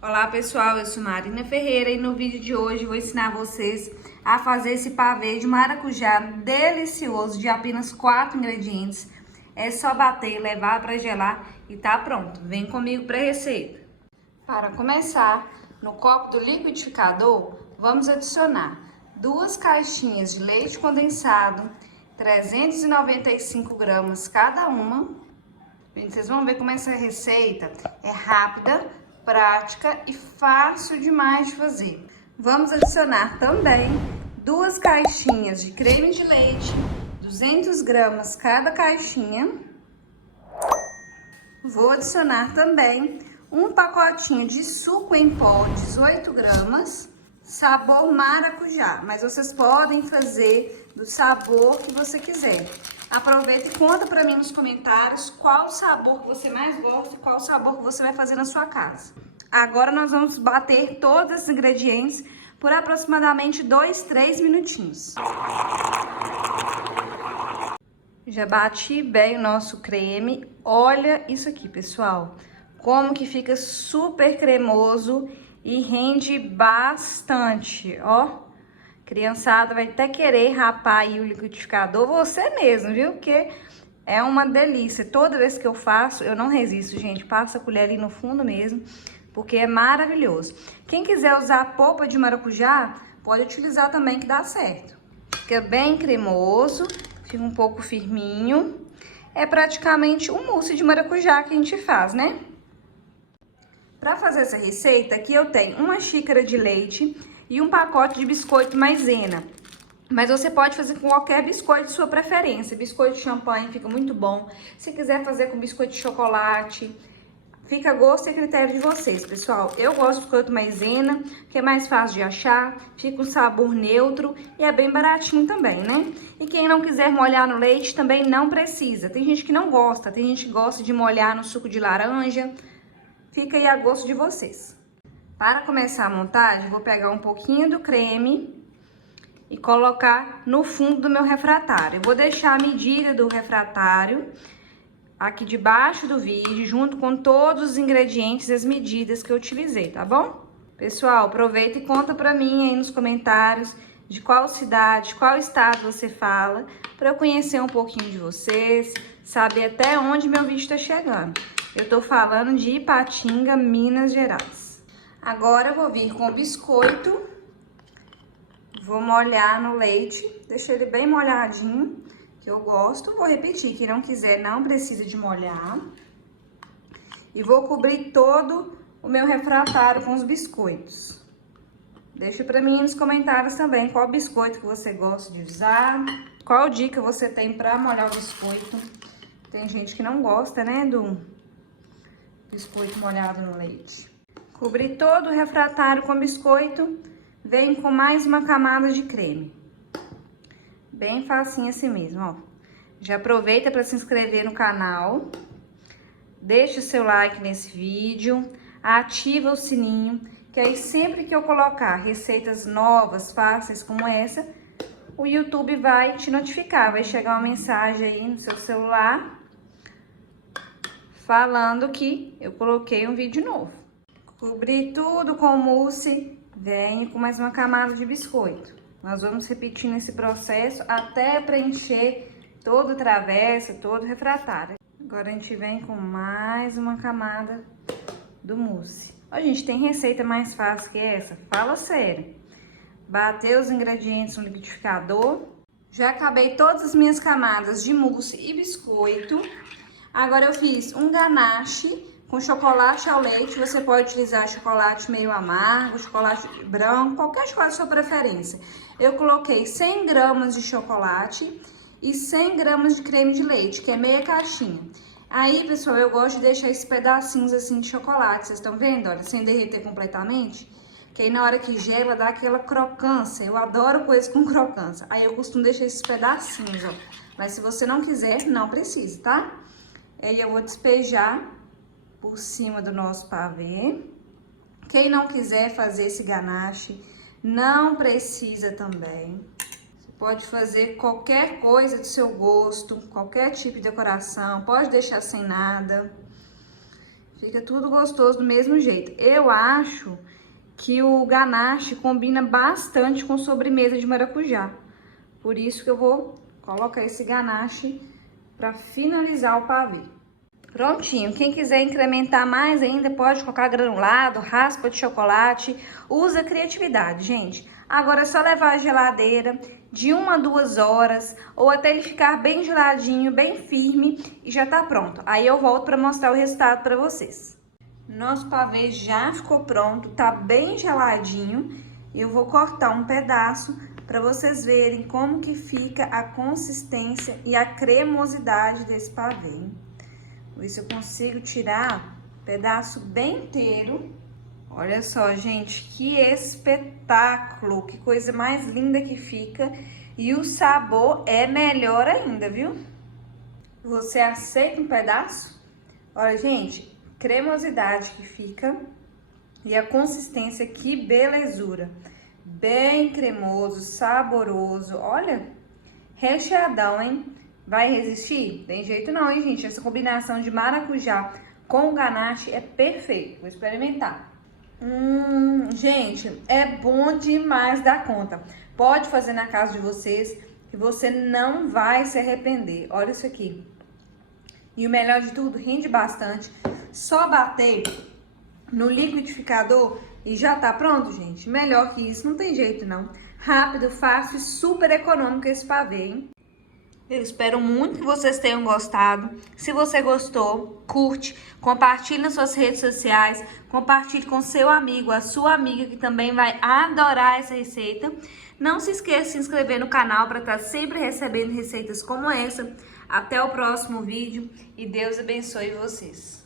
Olá pessoal, eu sou Marina Ferreira e no vídeo de hoje vou ensinar vocês a fazer esse pavê de maracujá delicioso de apenas 4 ingredientes. É só bater, levar para gelar e tá pronto. Vem comigo para a receita. Para começar, no copo do liquidificador, vamos adicionar 2 caixinhas de leite condensado, 395 gramas cada uma. Vocês vão ver como essa receita é rápida, prática e fácil demais de fazer. Vamos adicionar também 2 caixinhas de creme de leite, 200 gramas cada caixinha. Vou adicionar também um pacotinho de suco em pó, 18 gramas, sabor maracujá, mas vocês podem fazer do sabor que você quiser. Aproveita e conta pra mim nos comentários qual sabor que você mais gosta e qual sabor que você vai fazer na sua casa. Agora nós vamos bater todos esses ingredientes por aproximadamente 2-3 minutinhos. Já bati bem o nosso creme. Olha isso aqui, pessoal. Como que fica super cremoso e rende bastante, ó. Criançada vai até querer rapar aí o liquidificador, você mesmo, viu? Porque é uma delícia. Toda vez que eu faço, eu não resisto, gente. Passa a colher ali no fundo mesmo, porque é maravilhoso. Quem quiser usar polpa de maracujá, pode utilizar também que dá certo. Fica bem cremoso, fica um pouco firminho. É praticamente um mousse de maracujá que a gente faz, né? Para fazer essa receita, aqui eu tenho 1 xícara de leite e um pacote de biscoito maisena. Mas você pode fazer com qualquer biscoito de sua preferência. Biscoito de champanhe fica muito bom. Se quiser fazer com biscoito de chocolate, fica a gosto e a critério de vocês, pessoal. Eu gosto de biscoito maisena, que é mais fácil de achar, fica um sabor neutro e é bem baratinho também, né? E quem não quiser molhar no leite também não precisa. Tem gente que não gosta, tem gente que gosta de molhar no suco de laranja. Fica aí a gosto de vocês. Para começar a montagem, vou pegar um pouquinho do creme e colocar no fundo do meu refratário. Eu vou deixar a medida do refratário aqui debaixo do vídeo, junto com todos os ingredientes e as medidas que eu utilizei, tá bom? Pessoal, aproveita e conta pra mim aí nos comentários de qual cidade, qual estado você fala, pra eu conhecer um pouquinho de vocês, saber até onde meu vídeo tá chegando. Eu tô falando de Ipatinga, Minas Gerais. Agora eu vou vir com o biscoito, vou molhar no leite, deixa ele bem molhadinho, que eu gosto. Vou repetir, quem não quiser não precisa de molhar. E vou cobrir todo o meu refratário com os biscoitos. Deixa pra mim nos comentários também qual biscoito que você gosta de usar, qual dica você tem pra molhar o biscoito. Tem gente que não gosta, né, do biscoito molhado no leite. Cobri todo o refratário com biscoito, vem com mais uma camada de creme. Bem facinho assim mesmo, ó. Já aproveita para se inscrever no canal, deixa o seu like nesse vídeo, ativa o sininho, que aí sempre que eu colocar receitas novas, fáceis como essa, o YouTube vai te notificar, vai chegar uma mensagem aí no seu celular, falando que eu coloquei um vídeo novo. Cobri tudo com mousse, venho com mais uma camada de biscoito. Nós vamos repetindo esse processo até preencher todo o travesso, todo o refratário. Agora a gente vem com mais uma camada do mousse. Ó, gente, tem receita mais fácil que essa? Fala sério. Bater os ingredientes no liquidificador. Já acabei todas as minhas camadas de mousse e biscoito. Agora eu fiz um ganache com chocolate ao leite. Você pode utilizar chocolate meio amargo, chocolate branco, qualquer chocolate de sua preferência. Eu coloquei 100 gramas de chocolate e 100 gramas de creme de leite, que é meia caixinha. Aí, pessoal, eu gosto de deixar esses pedacinhos assim de chocolate, vocês estão vendo? Olha, sem derreter completamente. Que aí na hora que gela dá aquela crocância. Eu adoro coisas com crocância. Aí eu costumo deixar esses pedacinhos, ó. Mas se você não quiser, não precisa, tá? Aí eu vou despejar por cima do nosso pavê. Quem não quiser fazer esse ganache, não precisa também. Você pode fazer qualquer coisa do seu gosto, qualquer tipo de decoração, pode deixar sem nada. Fica tudo gostoso do mesmo jeito. Eu acho que o ganache combina bastante com sobremesa de maracujá. Por isso que eu vou colocar esse ganache para finalizar o pavê. Prontinho. Quem quiser incrementar mais ainda, pode colocar granulado, raspa de chocolate. Usa criatividade, gente. Agora é só levar à geladeira de 1 a 2 horas, ou até ele ficar bem geladinho, bem firme, e já tá pronto. Aí eu volto para mostrar o resultado para vocês. Nosso pavê já ficou pronto, tá bem geladinho. Eu vou cortar um pedaço para vocês verem como que fica a consistência e a cremosidade desse pavê, hein? Ver se eu consigo tirar um pedaço bem inteiro. Olha só, gente, que espetáculo, que coisa mais linda que fica. E o sabor é melhor ainda, viu? Você aceita um pedaço? Olha, gente, cremosidade que fica e a consistência, que belezura. Bem cremoso, saboroso, olha, recheadão, hein? Vai resistir? Tem jeito não, hein, gente? Essa combinação de maracujá com ganache é perfeito. Vou experimentar. Gente, é bom demais da conta. Pode fazer na casa de vocês, que você não vai se arrepender. Olha isso aqui. E o melhor de tudo, rende bastante. Só bater no liquidificador e já tá pronto, gente. Melhor que isso, não tem jeito não. Rápido, fácil e super econômico esse pavê, hein? Eu espero muito que vocês tenham gostado. Se você gostou, curte, compartilhe nas suas redes sociais, compartilhe com seu amigo, a sua amiga que também vai adorar essa receita. Não se esqueça de se inscrever no canal para estar sempre recebendo receitas como essa. Até o próximo vídeo e Deus abençoe vocês.